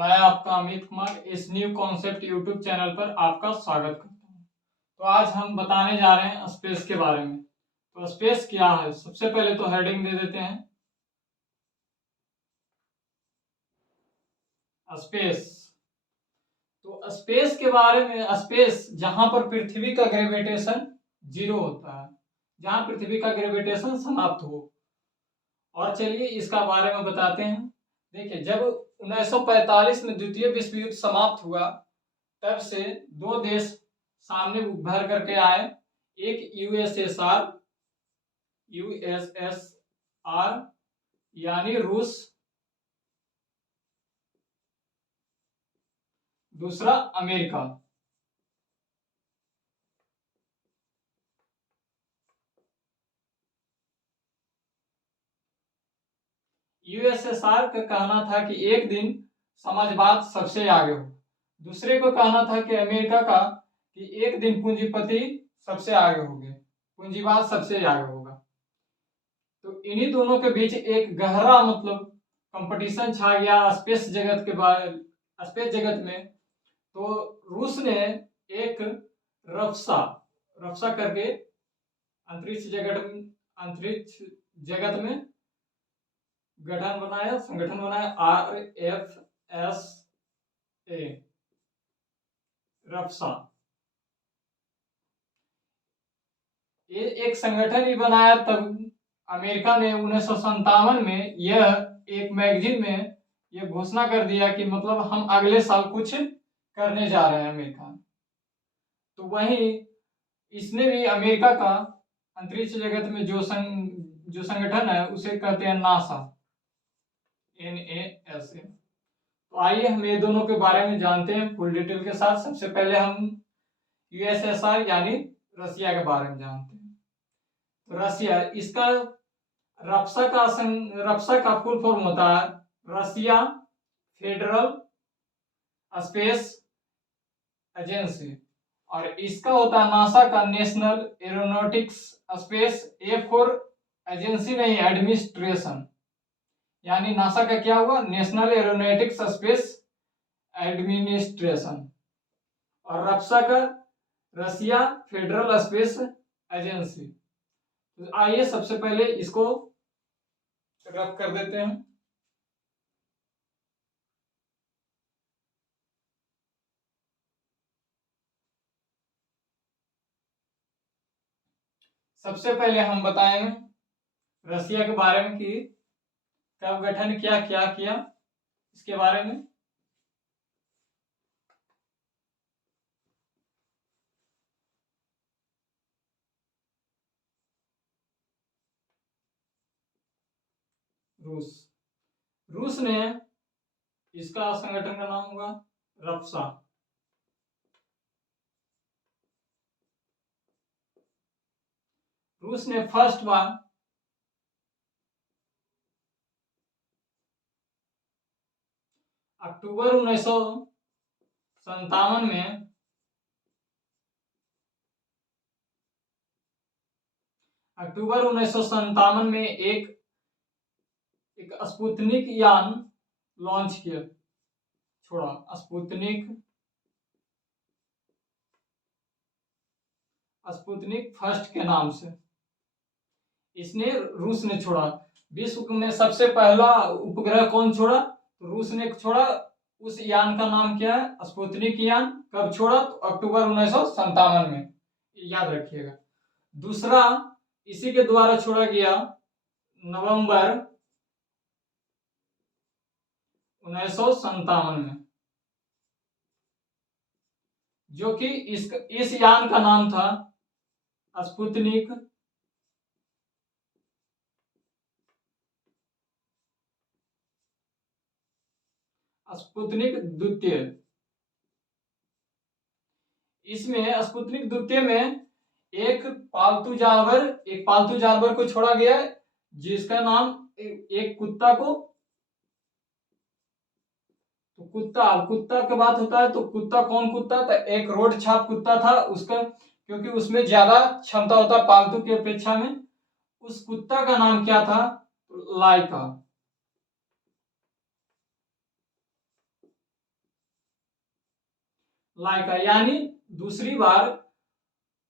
मैं आपका अमित कुमार इस न्यू कॉन्सेप्ट यूट्यूब चैनल पर आपका स्वागत करता हूं। तो आज हम बताने जा रहे हैं स्पेस के बारे में। तो स्पेस क्या है, सबसे पहले तो हेडिंग दे देते हैं। स्पेस, तो स्पेस के बारे में, स्पेस जहां पर पृथ्वी का ग्रेविटेशन 0 होता है, जहां पृथ्वी का ग्रेविटेशन समाप्त हो। और चलिए इसका बारे में बताते हैं। देखिए, जब 1945 में द्वितीय विश्व युद्ध समाप्त हुआ, तब से दो देश सामने उभर करके आए। एक यूएसएसआर यानी रूस, दूसरा अमेरिका। यूएसएसआर का कहना था कि एक दिन समाजवाद सबसे आगे हो। दूसरे को कहना था कि अमेरिका का कि एक दिन पूंजीपति सबसे आगे होंगे, पूंजीवाद सबसे आगे होगा। तो इन्हीं दोनों के बीच एक गहरा कंपटीशन छा गया स्पेस जगत के बारे, स्पेस जगत में। तो रूस ने एक रफ्सा रफ्सा करके अंतरिक्ष जगत में संगठन बनाया RFSA, रफ्सा। ये एक संगठन ही बनाया। तब अमेरिका ने 1957 में यह एक मैगजीन में यह घोषणा कर दिया कि हम अगले साल कुछ करने जा रहे हैं अमेरिका। तो वहीं इसने भी अमेरिका का अंतरिक्ष जगत में जो संगठन है उसे कहते हैं नासा, NASA। तो आइए हम ये दोनों के बारे में जानते हैं फुल डिटेल के साथ। सबसे पहले हम यूएसएसआर यानी रसिया के बारे में जानते हैं। तो रसिया, इसका रफ्सा का फुल फॉर्म होता है रसिया फेडरल स्पेस एजेंसी, और इसका होता है नासा का national aeronautics space A4 agency नहीं, एडमिनिस्ट्रेशन। यानी नासा का क्या हुआ, नेशनल एरोनॉटिक्स स्पेस एडमिनिस्ट्रेशन, और रफ्सा का रसिया फेडरल स्पेस एजेंसी। तो आइए सबसे पहले इसको रब कर देते हैं। सबसे पहले हम बताएंगे रसिया के बारे में कि कब गठन किया, क्या किया इसके बारे में। रूस ने, इसका संगठन का नाम होगा रफ्सा। रूस ने फर्स्ट बार अक्टूबर 1957 में एक स्पुतनिक यान लॉन्च किया, छोड़ा। स्पुतनिक फर्स्ट के नाम से इसने रूस ने छोड़ा। विश्व में सबसे पहला उपग्रह कौन छोड़ा, तो रूस ने छोड़ा। उस यान का नाम क्या है, स्पुतनिक यान। कब छोड़ा, तो अक्टूबर 1957 में, याद रखिएगा। दूसरा इसी के द्वारा छोड़ा गया नवंबर 1957 में, जो कि इस यान का नाम था स्पुतनिक द्वितीय। इसमें स्पुतनिक द्वितीय में एक पालतू जानवर को छोड़ा गया, जिसका नाम एक कुत्ता को, तो कुत्ता की बात होता है। तो कुत्ता कौन कुत्ता था, एक रोड छाप कुत्ता था उसका, क्योंकि उसमें ज्यादा क्षमता होता है पालतू की अपेक्षा में। उस कुत्ता का नाम क्या था, लाइका। लाइका, यानी दूसरी बार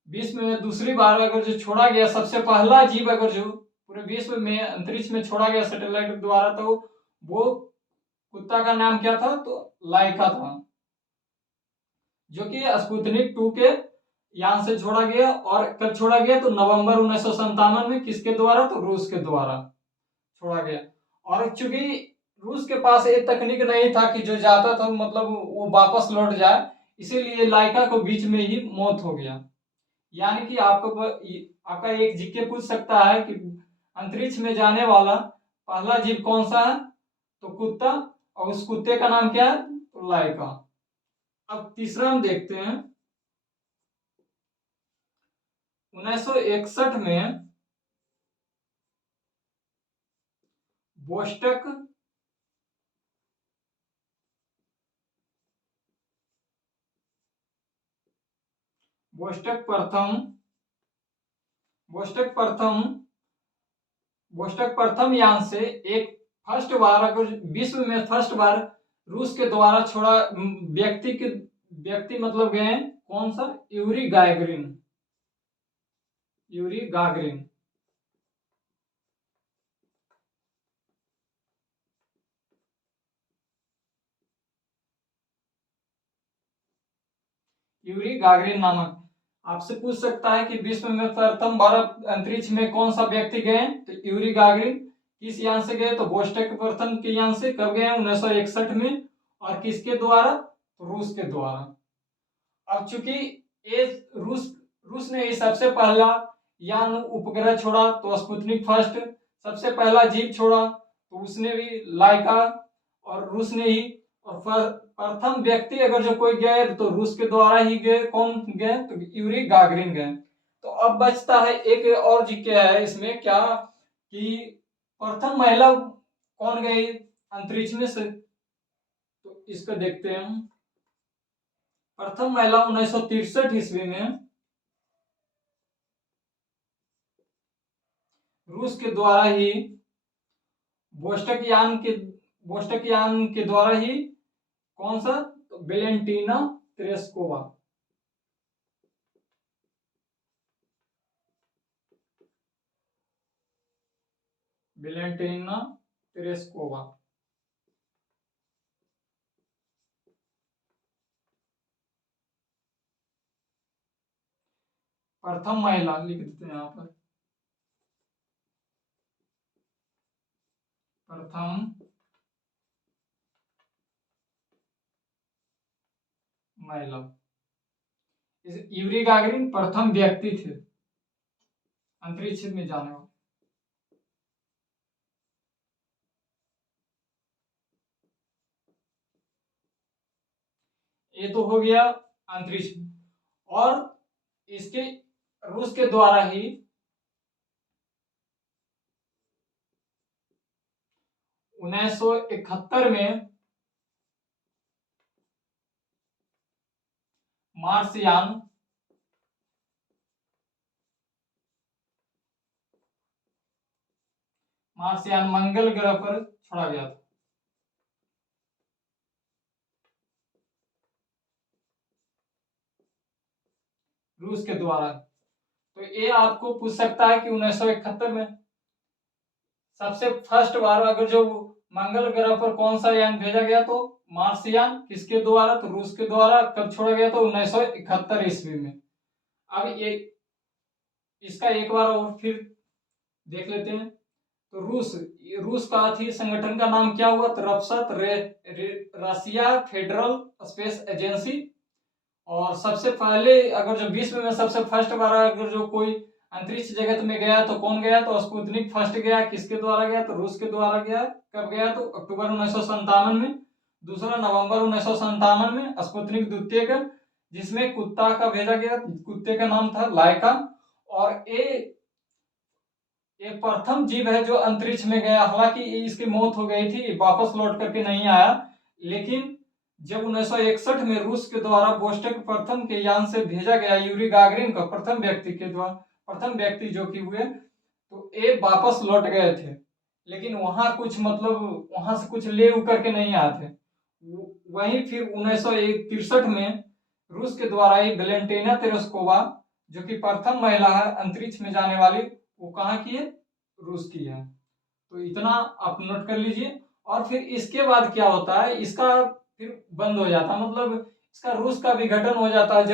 विश्व में दूसरी बार अगर जो छोड़ा गया सबसे पहला जीव अगर जो पूरे विश्व में अंतरिक्ष में छोड़ा गया सैटेलाइट द्वारा, तो वो कुत्ता का नाम क्या था? तो लाइका था, जो कि स्पुतनिक 2 के यान से छोड़ा गया। और कब छोड़ा गया? तो नवंबर 1957 में। किसके द्वारा? तो रूस के द्वारा छोड़ा गया। और चूंकि रूस के पास ये तकनीक नहीं था कि जो जाता था मतलब वो वापस लौट जाए, इसीलिए लाइका को बीच में ही मौत हो गया। यानी कि आपका एक जीके पूछ सकता है कि अंतरिक्ष में जाने वाला पहला जीव कौन सा है? तो कुत्ता, और उस कुत्ते का नाम क्या है? तो लाइका। अब तीसरा हम देखते हैं। 1961 में बोस्टक प्रथम यान से एक फर्स्ट बार अगर विश्व में फर्स्ट बार रूस के द्वारा छोड़ा व्यक्ति मतलब गए कौन सा? Yuri Gagarin. Yuri Gagarin Yuri Gagarin नामक। आपसे पूछ सकता है कि विश्व में प्रथम बार अंतरिक्ष में कौन सा व्यक्ति गए? तो यूरी गागरिन। किस यान से गए? तो बोस्टक प्रथम के यान से। कब गए? 1961 में। और किसके द्वारा? तो रूस के द्वारा। अब चूंकि ये रूस ने सबसे पहला यान उपग्रह छोड़ा, तो स्पुतनिक फर्स्ट सबसे पहला जीव छोड़ा, तो उसने भी लाइका और रूस ने ही। और प्रथम व्यक्ति अगर जो कोई गए तो रूस के द्वारा ही गए। कौन गए? तो यूरी गागरिन गए। तो अब बचता है एक और जीके है इसमें क्या कि प्रथम महिला कौन गई अंतरिक्ष में से? तो इसको देखते हैं। प्रथम महिला 1963 ईस्वी में रूस के द्वारा ही बोस्टक यान के द्वारा ही। कौन सा? तो वेलेंटीना तेरेस्कोवा। वेलेंटीना तेरेस्कोवा प्रथम महिला लिख देते हैं यहाँ पर। प्रथम महिला। यूरी गागरिन प्रथम व्यक्ति थे अंतरिक्ष में जाने वाले। ये तो हो गया अंतरिक्ष। और इसके रूस के द्वारा ही 1971 में मार्सयान मंगल ग्रह पर छोड़ा गया था। रूस के द्वारा। तो ये आपको पूछ सकता है कि 1971 में सबसे फर्स्ट बार अगर जो मंगल ग्रह पर कौन सा यान भेजा गया? तो मार्सयान। किसके द्वारा? तो रूस के द्वारा। कब छोड़ा गया? तो 1971 ईस्वी में। अब ये इसका एक बार और फिर देख लेते हैं। तो रूस का थी संगठन का नाम क्या हुआ? तो रसिया फेडरल स्पेस एजेंसी। और सबसे पहले अगर जो विश्व में सबसे फर्स्ट बार अगर जो कोई अंतरिक्ष जगत में गया तो कौन गया? तो स्पुतनिक फर्स्ट गया। किसके द्वारा गया? तो रूस के द्वारा गया। कब गया? तो अक्टूबर 1957 में। दूसरा नवंबर 1957 में स्पुतनिक द्वितीय का, जिसमें कुत्ता का भेजा गया। कुत्ते का नाम था लाइका। और एक प्रथम जीव है जो अंतरिक्ष में गया। हालांकि इसकी मौत हो गई थी, वापस लौट करके नहीं आया। लेकिन जब 1961 में रूस के द्वारा बोस्टक प्रथम के यान से भेजा गया यूरी गागरिन का प्रथम व्यक्ति जो कि हुए, तो ये वापस लौट गए थे। लेकिन वहां कुछ मतलब वहां से कुछ ले उकर के नहीं आए थे। वहीं फिर 1963 में रूस के द्वारा ही वेलेंटीना तेरेस्कोवा, जो कि प्रथम महिला है अंतरिक्ष में जाने वाली, वो कहाँ की है? रूस की है। तो इतना आप नोट कर लीजिए। और फिर इसके बाद क्या होता है, इसका फिर बंद हो जाता है, मतलब इसका रूस का विघटन हो जाता है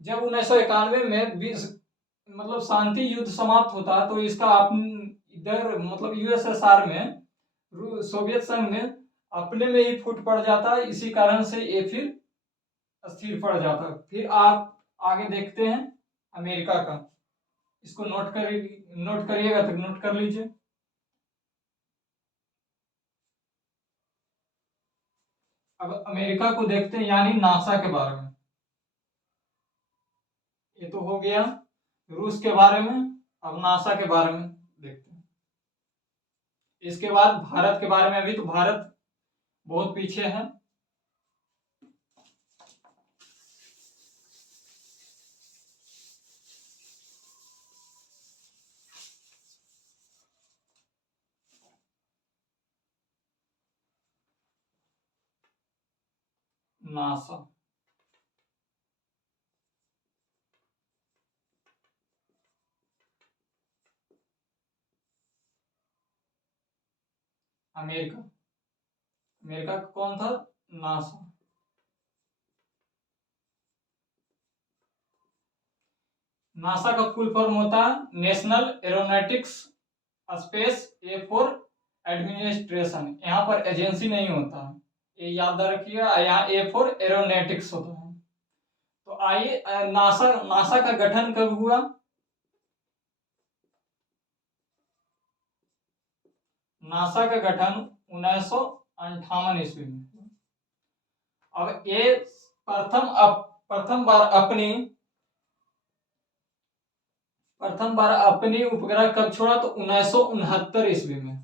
जब 1991 में मतलब शांति युद्ध समाप्त होता है। तो इसका इधर मतलब यूएसएसआर में, सोवियत संघ में अपने में ही फूट पड़ जाता है। इसी कारण से ये फिर स्थिर पड़ जाता है। फिर आप आगे देखते हैं अमेरिका का। इसको नोट करिएगा तो नोट कर लीजिए। अब अमेरिका को देखते हैं, यानी नासा के बारे में। ये तो हो गया रूस के बारे में। अब नासा के बारे में देखते हैं। इसके बाद भारत के बारे में। अभी तो भारत बहुत पीछे है। नासा, अमेरिका, अमेरिका का कौन था? नासा। नासा का फुल फॉर्म होता है national aeronautics space A4 administration. यहाँ पर एजेंसी नहीं होता, ये याद रखिएगा। यहाँ ए4 एरोनॉटिक्स होता है। तो आइए, नासा नासा का गठन कब हुआ? नासा का गठन 1958 ईस्वी में। अब ये प्रथम बार अपनी उपग्रह कब छोड़ा? तो 1969 ईस्वी में।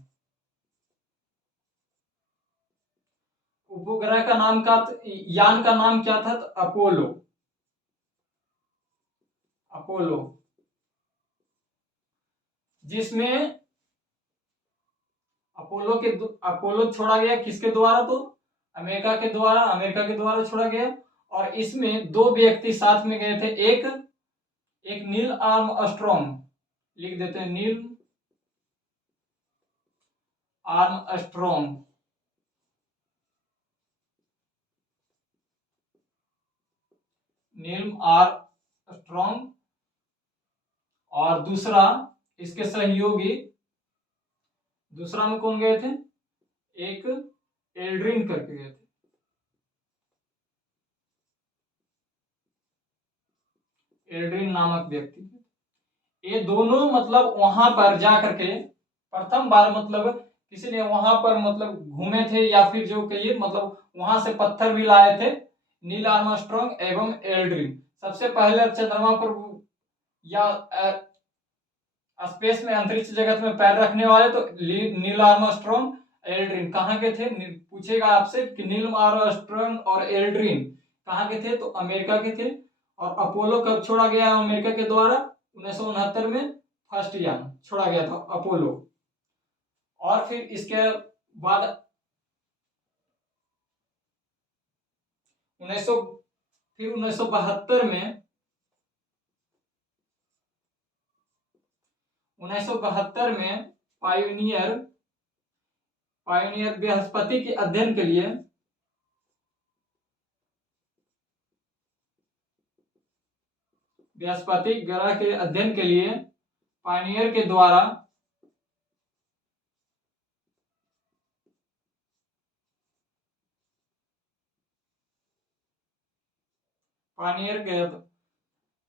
उपग्रह का नाम यान का नाम क्या था? तो अपोलो। अपोलो, जिसमें अपोलो छोड़ा गया किसके द्वारा? तो अमेरिका के द्वारा छोड़ा गया। और इसमें दो व्यक्ति साथ में गए थे। एक नील आर्मस्ट्रॉन्ग, लिख देते हैं नील आर्मस्ट्रॉन्ग। Neil Armstrong. और दूसरा इसके सहयोगी, दूसरा में कौन गए थे? एक एल्ड्रिन करके गए थे। एल्ड्रिन नामक व्यक्ति। ये दोनों मतलब वहां पर जाकर के प्रथम बार मतलब किसी ने वहां पर मतलब घूमे थे, या फिर जो कहिए मतलब वहां से पत्थर भी लाए थे। नील आर्मस्ट्रॉन्ग एवं एल्ड्रिन सबसे पहले चंद्रमा पर या स्पेस में, अंतरिक्ष जगत में पैर रखने वाले तो नील आर्मस्ट्रॉन्ग, एल्ड्रिन कहाँ के थे? पूछेगा आपसे कि नील आर्मस्ट्रॉन्ग और एल्ड्रिन कहाँ के थे? तो अमेरिका के थे। और अपोलो कब छोड़ा गया अमेरिका के द्वारा? 1969 में फर्स्ट यान छोड़ा गया था अपोलो। और फिर इसके बाद 1972 में 1972 में पायोनियर बृहस्पति के अध्ययन के लिए बृहस्पति ग्रह के अध्ययन के लिए पायोनियर के द्वारा पायोनियर के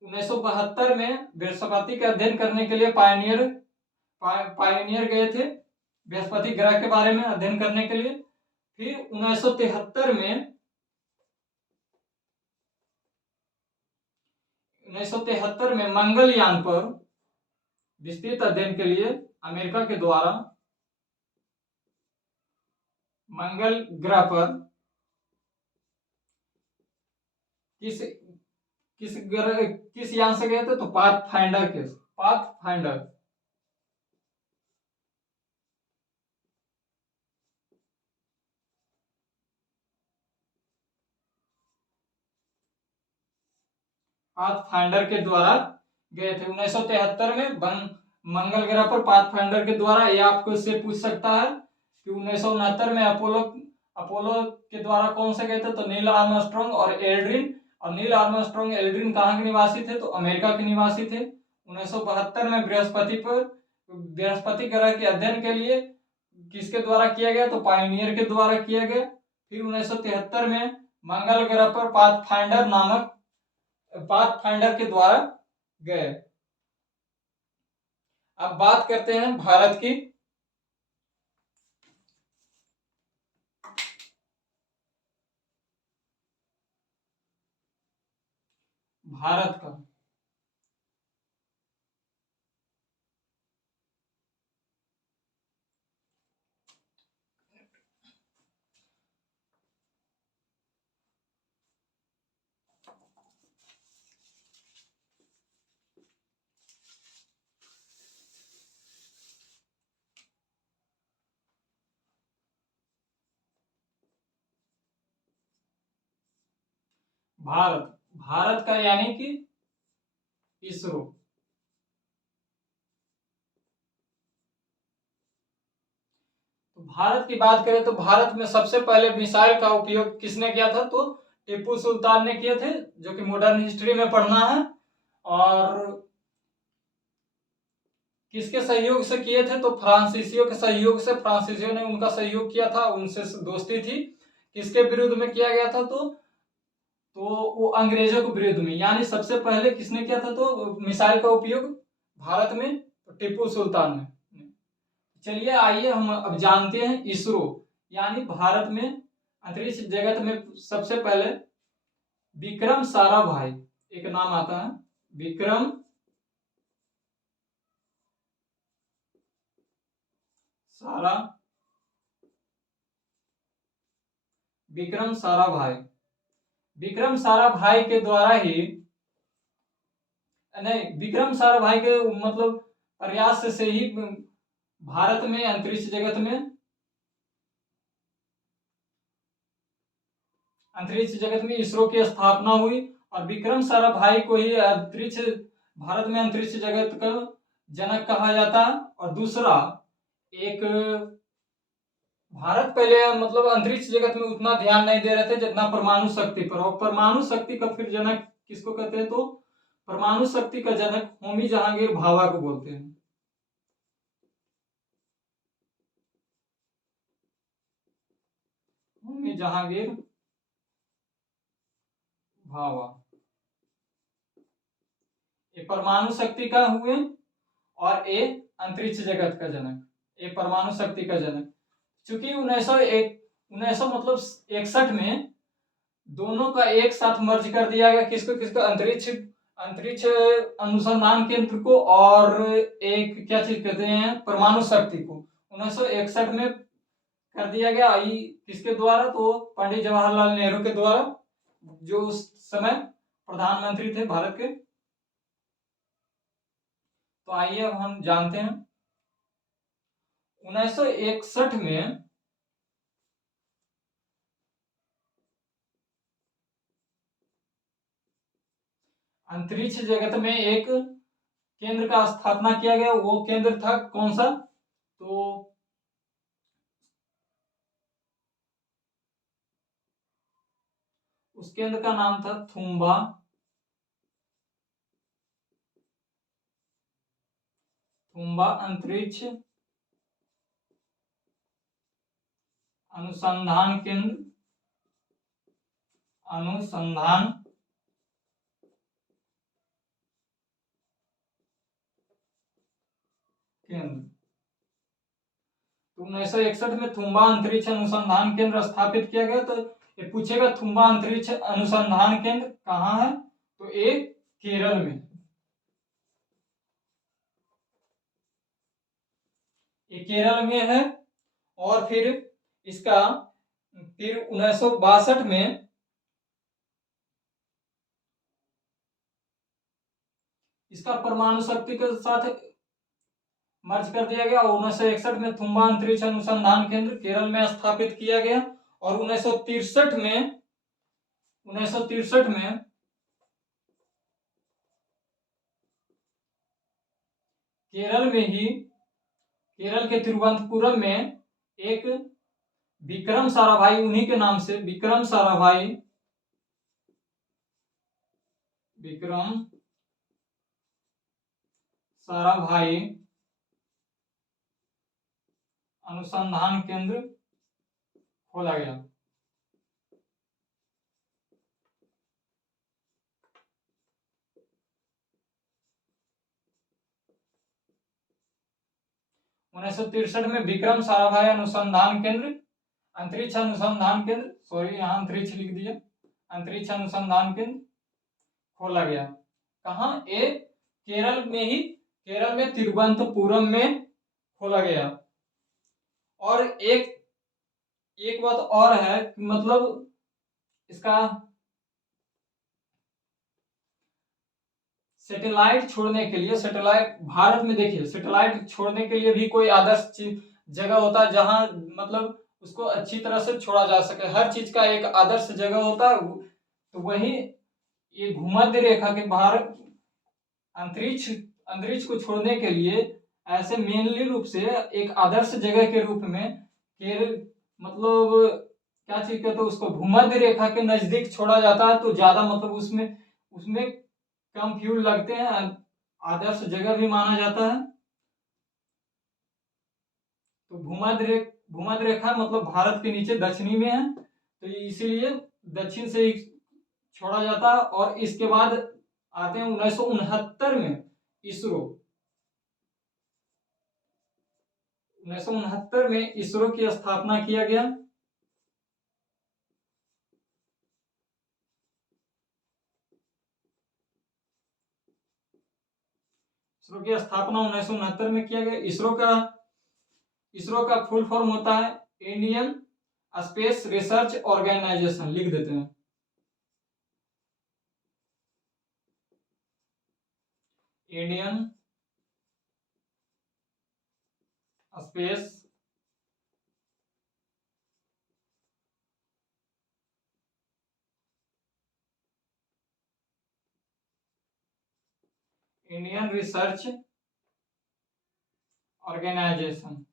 1972 में बृहस्पति का अध्ययन करने के लिए पायोनियर गए थे बृहस्पति ग्रह के बारे में अध्ययन करने के लिए। फिर 1973 में 1973 में मंगलयान पर विस्तृत अध्ययन के लिए अमेरिका के द्वारा मंगल ग्रह पर किस यान से गए थे? तो पाथफाइंडर। पाथफाइंडर के द्वारा गए थे। 1973 में मंगल ग्रह पर पाथफाइंडर के द्वारा। ये आपको इससे पूछ सकता है कि 1969 में अपोलो के द्वारा कौन से गए थे, तो नील आर्मस्ट्रांग और एल्ड्रिन। और नील आर्मस्ट्रांग एल्ड्रिन कहाँ के निवासी थे, तो अमेरिका के निवासी थे। 1972 में बृहस्पति ग्रह के अध्ययन के लिए किसके द्वारा किया गया, तो पायोनियर के द्वारा किया गया। फिर 1973 में मंगल ग्रह पर पाथफाइंडर के द्वारा गए। अब बात करते हैं भारत की। भारत का भारत का यानी कि इसरो। तो भारत की बात करें तो भारत में सबसे पहले मिसाइल का उपयोग किसने किया था, तो टीपू सुल्तान ने किए थे, जो कि मॉडर्न हिस्ट्री में पढ़ना है। और किसके सहयोग से किए थे, तो फ्रांसीसियों के सहयोग से। फ्रांसीसियों ने उनका सहयोग किया था, उनसे दोस्ती थी। किसके विरुद्ध में किया गया था, तो वो अंग्रेजों के विरुद्ध में। यानी सबसे पहले किसने किया था, तो मिसाइल का उपयोग भारत में तो टीपू सुल्तान ने। चलिए आइए हम अब जानते हैं इसरो। यानी भारत में अंतरिक्ष जगत में सबसे पहले विक्रम साराभाई एक नाम आता है। विक्रम साराभाई विक्रम साराभाई के द्वारा ही, नहीं, विक्रम साराभाई के मतलब प्रयास से ही भारत में अंतरिक्ष जगत में इसरो की स्थापना हुई। और विक्रम साराभाई को ही भारत में अंतरिक्ष जगत का जनक कहा जाता है। और दूसरा, एक भारत पहले मतलब अंतरिक्ष जगत में उतना ध्यान नहीं दे रहे थे जितना परमाणु शक्ति पर। और परमाणु शक्ति का फिर जनक किसको कहते हैं, तो परमाणु शक्ति का जनक होमी जहांगीर भाभा को बोलते हैं। होमी जहांगीर भाभा ये परमाणु शक्ति का हुए, और ये अंतरिक्ष जगत का जनक, ये परमाणु शक्ति का जनक। चूंकि 1961 में दोनों का एक साथ मर्ज कर दिया गया। किसको अंतरिक्ष अनुसंधान केंद्र को, और एक क्या चीज कहते हैं, परमाणु शक्ति को 1961 में कर दिया गया। किसके द्वारा, तो पंडित जवाहरलाल नेहरू के द्वारा, जो उस समय प्रधानमंत्री थे भारत के। तो आइए अब हम जानते हैं 1961 में अंतरिक्ष जगत में एक केंद्र का स्थापना किया गया। वो केंद्र था कौन सा, तो उस केंद्र का नाम था थुम्बा अंतरिक्ष अनुसंधान केंद्र। तो 1961 में थुम्बा अंतरिक्ष अनुसंधान केंद्र स्थापित किया गया। तो ये पूछेगा थुम्बा अंतरिक्ष अनुसंधान केंद्र कहाँ है, तो ये केरल में, ये केरल में है। और फिर 1962 में इसका परमाणु शक्ति के साथ मर्ज कर दिया गया। 1961 में थुम्बा अंतरिक्ष अनुसंधान केंद्र केरल में स्थापित किया गया। और 1963 में केरल के तिरुवनंतपुरम में एक विक्रम साराभाई, उन्हीं के नाम से विक्रम साराभाई अनुसंधान केंद्र खोला गया। उन्नीस सौ 63 में विक्रम साराभाई अनुसंधान केंद्र, अंतरिक्ष अनुसंधान केंद्र, सॉरी यहाँ अंतरिक्ष लिख दिया, अंतरिक्ष अनुसंधान केंद्र खोला गया। कहाँ? केरल में ही, केरल में तिरुवनंतपुरम में खोला गया। और एक बात और है, मतलब इसका सैटेलाइट छोड़ने के लिए, सैटेलाइट भारत में देखिए सैटेलाइट छोड़ने के लिए भी कोई आदर्श जगह होता है जहां मतलब उसको अच्छी तरह से छोड़ा जा सके। हर चीज का एक आदर्श जगह होता है, तो वही ये भूमध्य रेखा के बाहर अंतरिक्ष को छोड़ने के लिए ऐसे मेनली रूप से एक आदर्श जगह के रूप में मतलब क्या चीज कहते हैं उसको, भूमध्य रेखा के नजदीक छोड़ा जाता है, तो ज्यादा मतलब उसमें कम फ्यूल लगते हैं, आदर्श जगह भी माना जाता है। तो भूमध्य रेखा मतलब भारत के नीचे दक्षिणी में है, तो इसीलिए दक्षिण से छोड़ा जाता है। और इसके बाद आते हैं 1969 में इसरो, 1969 में इसरो की स्थापना किया गया। इसरो की स्थापना 1969 में किया गया। इसरो का फुल फॉर्म होता है इंडियन स्पेस रिसर्च ऑर्गेनाइजेशन, लिख देते हैं Indian Space Indian Research Organisation.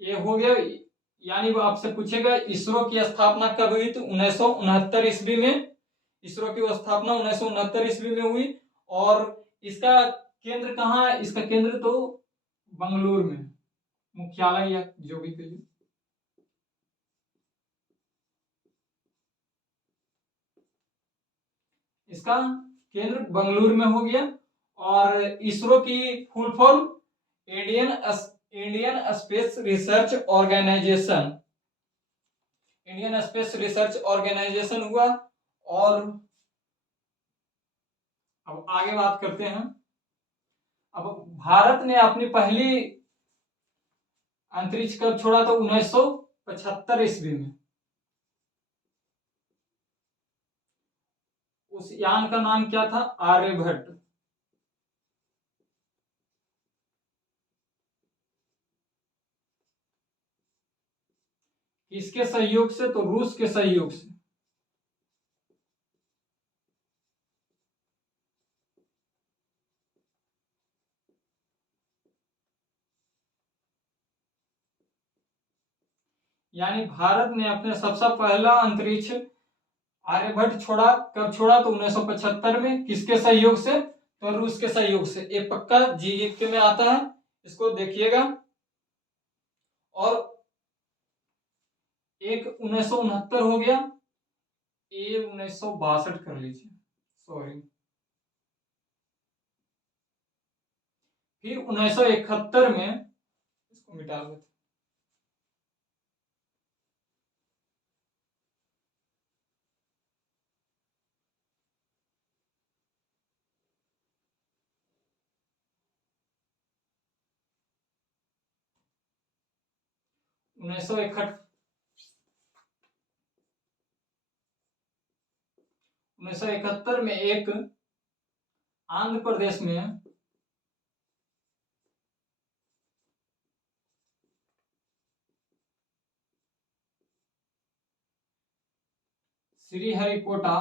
ये हो गया। यानी वो आपसे पूछेगा इसरो की स्थापना कब हुई, तो 1969 ईस्वी में इसरो की स्थापना 1969 ईस्वी में हुई। और इसका केंद्र कहाँ है? इसका केंद्र तो बंगलुरु में, मुख्यालय या जो भी कहिए। इसका केंद्र बंगलुरु में हो गया। और इसरो की full form Indian Space Research Organisation, Indian Space Research Organisation हुआ। और अब आगे बात करते हैं। अब भारत ने अपनी पहली अंतरिक्ष कब छोड़ा, तो 1975 ईस्वी में। उस यान का नाम क्या था? आर्यभट्ट। किसके सहयोग से? तो रूस के सहयोग से। यानी भारत ने अपने सबसे पहला अंतरिक्ष आर्यभट्ट छोड़ा। कब छोड़ा? तो 1975 में। किसके सहयोग से? तो रूस के सहयोग से। ये पक्का जीके में आता है, इसको देखिएगा। और एक 1969 हो गया, ये 1962 कर लीजिए, सॉरी। फिर 1971 में, इसको मिटा देते, उन्नीस सौ इकहत्तर में एक आंध्र प्रदेश में श्रीहरिकोटा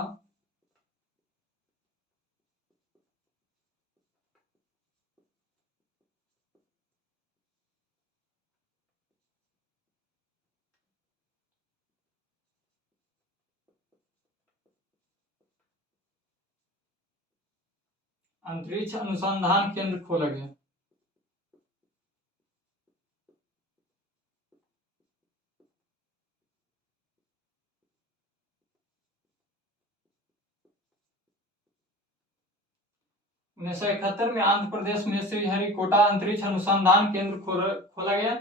अंतरिक्ष अनुसंधान केंद्र खोला गया। उन्नीस सौ 71 में आंध्र प्रदेश में श्रीहरिकोटा अंतरिक्ष अनुसंधान केंद्र खोला गया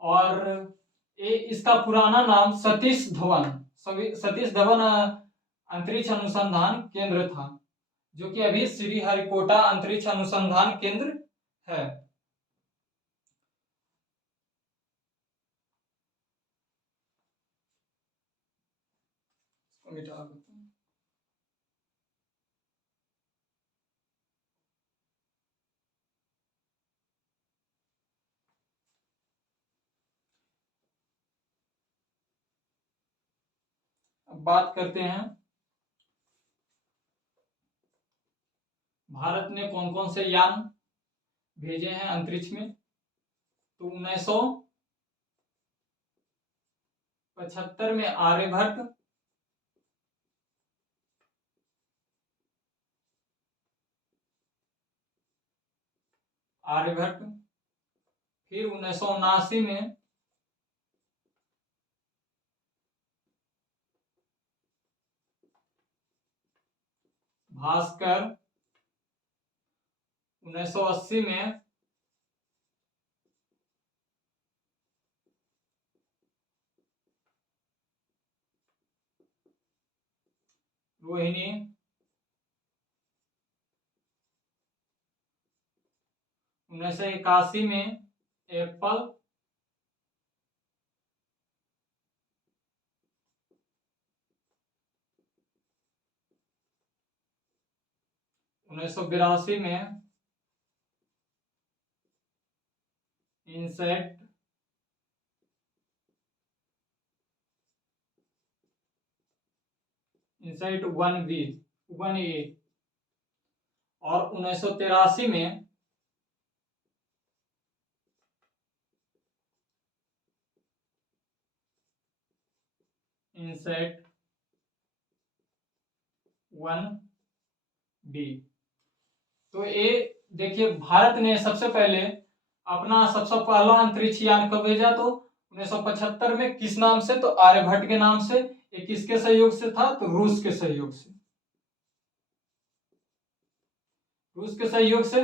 और इसका पुराना नाम सतीश धवन अंतरिक्ष अनुसंधान केंद्र था, जो कि अभी श्रीहरिकोटा अंतरिक्ष अनुसंधान केंद्र है। अब बात करते हैं भारत ने कौन कौन से यान भेजे हैं अंतरिक्ष में। तो 1975 में आर्यभट्ट, फिर 1979 में भास्कर, 1980 में रोहिणी, 1981 में एप्पल, 1982 में इनसेट, 1B 1A और 1983 में इनसेट 1B। तो ये देखिए, भारत ने सबसे पहले अपना सबसे पहला अंतरिक्ष यान कब भेजा, तो 1975 में। किस नाम से, तो आर्यभट्ट के नाम से। ये किसके सहयोग से था, तो रूस के सहयोग से,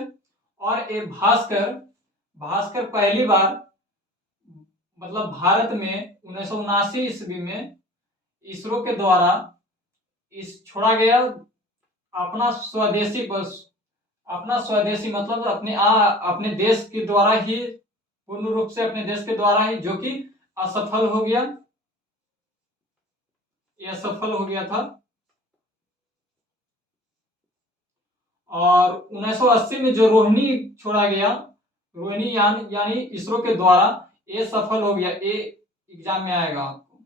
और ये भास्कर पहली बार मतलब भारत में 1979 ईस्वी में इसरो के द्वारा छोड़ा गया। अपना स्वदेशी मतलब अपने देश के द्वारा ही, पूर्ण रूप से अपने देश के द्वारा ही, जो कि असफल हो गया। यह सफल हो गया था। और 1980 में जो रोहिणी छोड़ा गया, रोहिणी यान यानी इसरो के द्वारा, ये सफल हो गया। ये एग्जाम में आएगा, आपको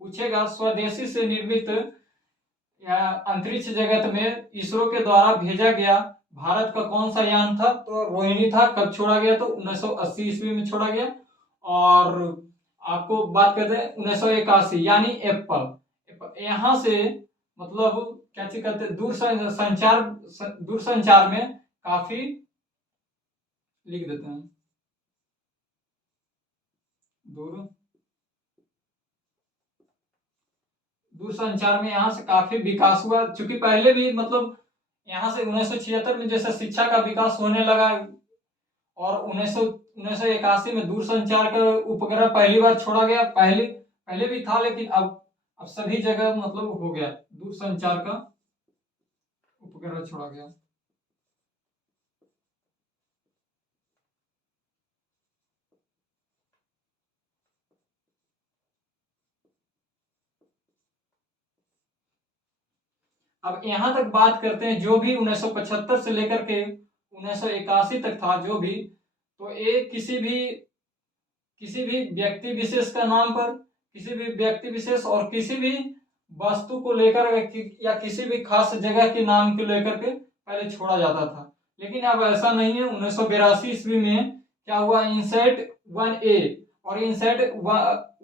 पूछेगा स्वदेशी से निर्मित अंतरिक्ष जगत में इसरो के द्वारा भेजा गया भारत का कौन सा यान था, तो रोहिणी था। कब छोड़ा गया, तो 1980 ईस्वी में छोड़ा गया। और आपको बात करते हैं 1981 यानी एप्पल। यहाँ से मतलब क्या चीज कहते हैं, दूर संचार में काफी लिख देते हैं, दूरसंचार में यहाँ से काफी विकास हुआ। चूंकि पहले भी मतलब यहाँ से 1976 में जैसे शिक्षा का विकास होने लगा, और 1981 में दूरसंचार का उपग्रह पहली बार छोड़ा गया। पहले भी था, लेकिन अब सभी जगह मतलब हो गया, दूरसंचार का उपग्रह छोड़ा गया। अब यहाँ तक बात करते हैं, जो भी 1975 से लेकर के 1981 तक था, जो भी, तो ये किसी भी व्यक्ति विशेष का नाम पर, किसी भी व्यक्ति विशेष और किसी भी वस्तु को लेकर या किसी भी खास जगह के नाम को लेकर के पहले छोड़ा जाता था, लेकिन अब ऐसा नहीं है। 1982 ईस्वी में क्या हुआ, इनसेट 1A और इनसेट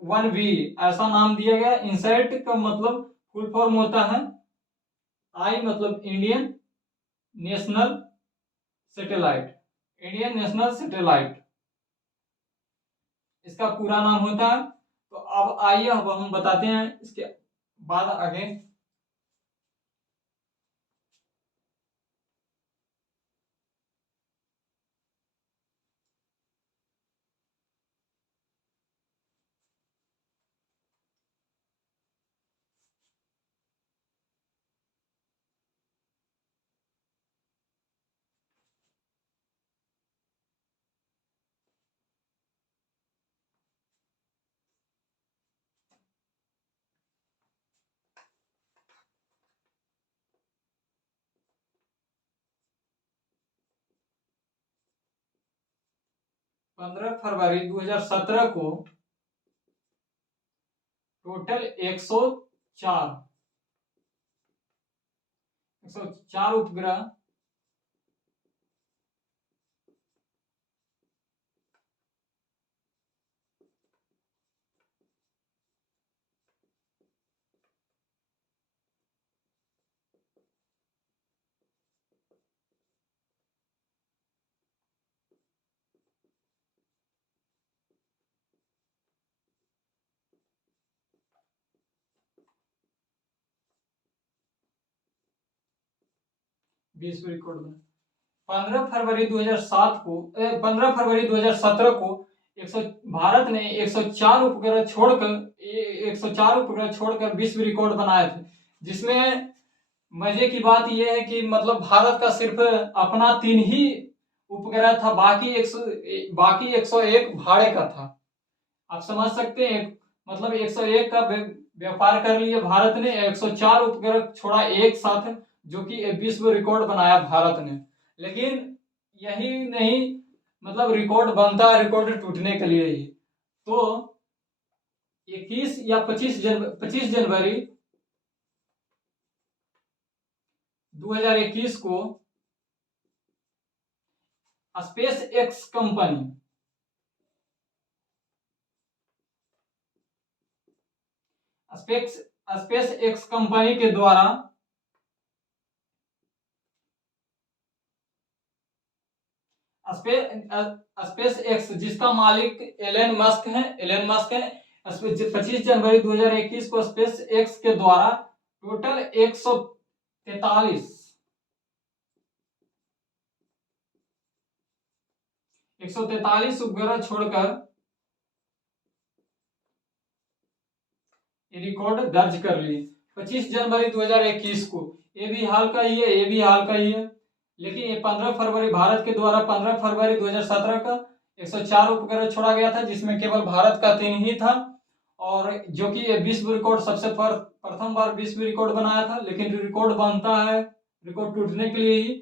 1B ऐसा नाम दिया गया। इनसेट का मतलब फुल फॉर्म होता है आई मतलब Indian national satellite, Indian national satellite इसका पूरा नाम होता है। तो अब आइए अब हम बताते हैं इसके बाद आगे। 15 फरवरी 2017 को टोटल 104 उपग्रह विश्व रिकॉर्ड में 15 फरवरी 2017 को 100 भारत ने 104 उपग्रह छोड़कर विश्व रिकॉर्ड बनाए थे। जिसमें मजे की बात यह है कि मतलब भारत का सिर्फ अपना 3 ही उपग्रह था, बाकी 101 भाड़े का था। आप समझ सकते हैं, मतलब 101 का व्यापार कर लिया भारत ने, 104 उपग्रह छोड़ा एक साथ, जो कि विश्व रिकॉर्ड बनाया भारत ने। लेकिन यही नहीं, मतलब रिकॉर्ड बनता है रिकॉर्ड टूटने के लिए ही। तो 21 या 25 जनवरी 2021 को space x company space x company के द्वारा स्पेस एक्स, जिसका मालिक एलन मस्क है 25 जनवरी 2021 को स्पेस एक्स के द्वारा टोटल 143 उपग्रह छोड़कर रिकॉर्ड दर्ज कर ली। 25 जनवरी 2021 को ये भी हाल का ही है, ये भी हाल का ही है। लेकिन ये 15 फरवरी भारत के द्वारा 15 फरवरी 2017 का 104 उपग्रह छोड़ा गया था, जिसमें केवल भारत का 3 ही था, और जो कि विश्व रिकॉर्ड सबसे प्रथम बार विश्व रिकॉर्ड बनाया था। लेकिन रिकॉर्ड बनता है रिकॉर्ड टूटने के लिए ही।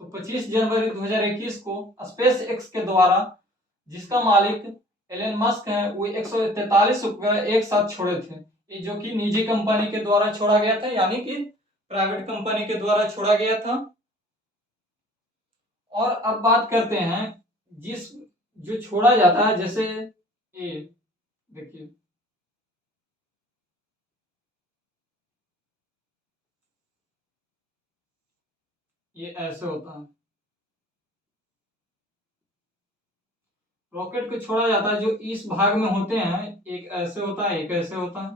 तो 25 जनवरी 2021 को स्पेस एक्स के द्वारा, जिसका मालिक एलन मस्क है, वो 143 उपग्रह एक साथ छोड़े थे, जो कि निजी कंपनी के द्वारा छोड़ा गया था, यानी कि प्राइवेट कंपनी के द्वारा छोड़ा गया था। और अब बात करते हैं जो छोड़ा जाता है, जैसे ए देखिए, ये ऐसे होता है। रॉकेट को छोड़ा जाता है जो इस भाग में होते हैं, एक ऐसे होता है, एक ऐसे होता है।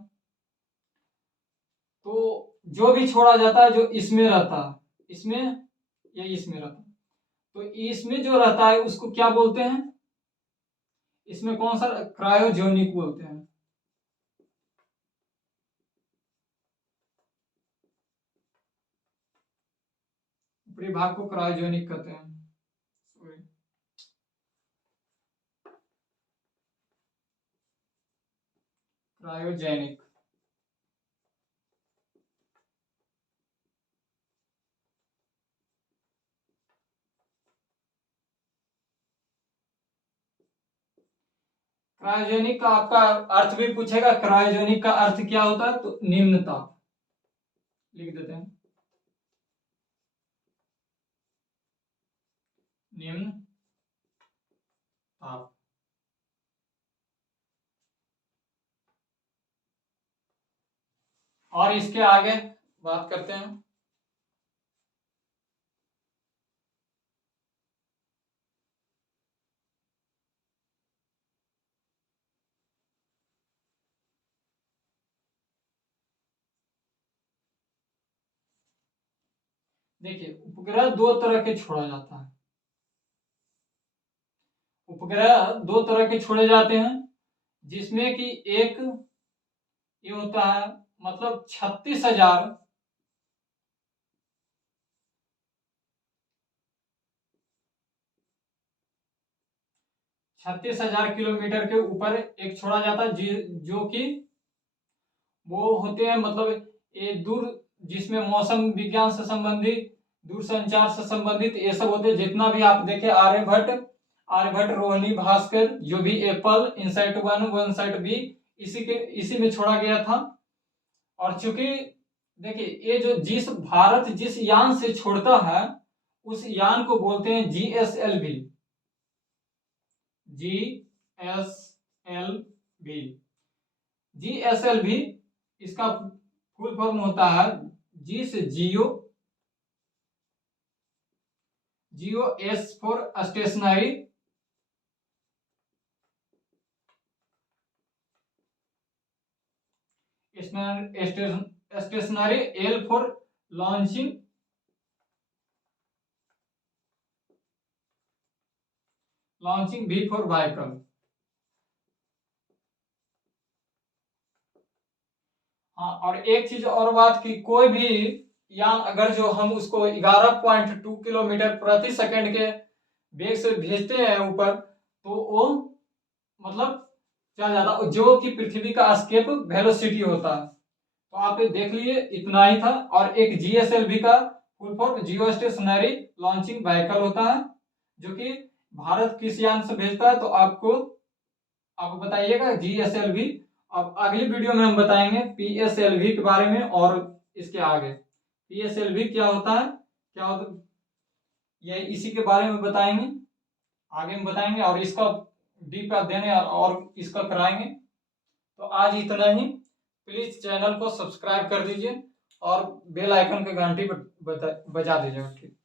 तो जो भी छोड़ा जाता है जो इसमें रहता है, इसमें या इसमें रहता है, तो इसमें जो रहता है उसको क्या बोलते हैं? इसमें कौन सा? क्रायोजेनिक बोलते हैं। ऊपरी भाग को क्रायोजेनिक कहते हैं। क्रायोजेनिक। क्रायोजेनिक का आपका अर्थ भी पूछेगा, क्रायोजेनिक का अर्थ क्या होता है, तो निम्न ताप लिख देते हैं, निम्न ताप। और इसके आगे बात करते हैं। देखिए, उपग्रह दो तरह के छोड़ा जाता है। उपग्रह दो तरह के छोड़े जाते हैं, जिसमें कि एक ये होता है, मतलब 36,000 किलोमीटर के ऊपर एक छोड़ा जाता है, जो कि वो होते हैं, मतलब ये दूर, जिसमें मौसम विज्ञान से संबंधित, दूरसंचार से संबंधित ये सब होते हैं। जितना भी आप देखे, आर्यभट्ट, रोहिणी, भास्कर, जो भी एप्पल, इनसाइट 1, इनसाइट बी, इसी में छोड़ा गया था। और चूंकि देखिए, ये जो भारत जिस यान से छोड़ता है, उस यान को बोलते हैं GSLV। GSLV इसका फुल फॉर्म होता है जी से geo, S for stationary, L for launching, V for vehicle. हाँ, और एक चीज और बात की, कोई भी यान अगर जो हम उसको 11.2 किलोमीटर प्रति सेकंड के वेग से भेजते हैं ऊपर, तो वो मतलब चल जाता, जो कि पृथ्वी का एस्केप वेलोसिटी होता है। तो आप देख लिए, इतना ही था। और एक GSLV का फुल फॉर्म जियो स्टेशनरी लॉन्चिंग व्हीकल होता है, जो कि भारत किस यान से भेजता है, तो आप बताइएगा GSLV। अब अगली वीडियो में हम बताएंगे PSLV के बारे में, और इसके आगे PSLV क्या होता है, ये इसी के बारे में बताएंगे, आगे में बताएंगे, और इसका डीप अध्ययन और इसका कराएंगे। तो आज इतना ही। प्लीज चैनल को सब्सक्राइब कर दीजिए और बेल आइकन के घंटी बजा दीजिएगा। ठीक।